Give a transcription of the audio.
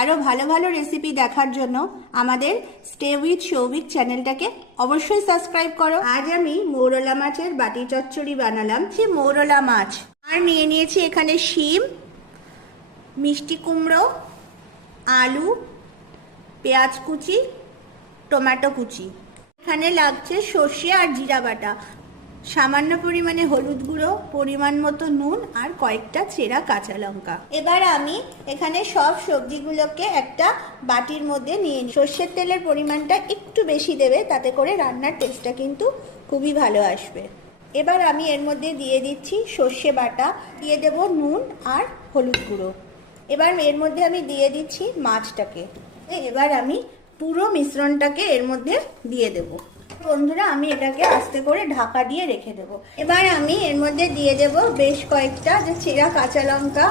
আরও ভালো ভালো রেসিপি দেখার জন্য আমাদের স্টে উইথ সৌভিক চ্যানেলটাকে অবশ্যই সাবস্ক্রাইব করো। আজ আমি মৌরলা মাছের বাটি চচ্চড়ি বানালাম। সে মৌরলা মাছ আর নিয়ে নিয়েছি এখানে শিম, মিষ্টি কুমড়ো, আলু, পেঁয়াজ কুচি, টমেটো কুচি। এখানে লাগছে সর্ষে আর জিরা বাটা, সামান্য পরিমাণে হলুদ গুঁড়ো, পরিমাণ মতো নুন আর কয়েকটা চেরা কাঁচা লঙ্কা। এবার আমি এখানে সব সবজিগুলোকে একটা বাটির মধ্যে নিয়ে নিই। সর্ষের তেলের পরিমাণটা একটু বেশি দেবে, তাতে করে রান্নার টেস্টটা কিন্তু খুবই ভালো আসবে। এবার আমি এর মধ্যে দিয়ে দিচ্ছি সর্ষে বাটা, দিয়ে দেব নুন আর হলুদ গুঁড়ো। এবার এর মধ্যে আমি দিয়ে দিচ্ছি মাছটাকে। এবার আমি পুরো মিশ্রণটাকে এর মধ্যে দিয়ে দেব। বন্ধুরা, আমি এটাকে আস্তে করে ঢাকা দিয়ে রেখে দেব। এবার আমি এর মধ্যে দিয়ে দেব বেশ কয়েকটা যে চেরা কাঁচা লঙ্কা,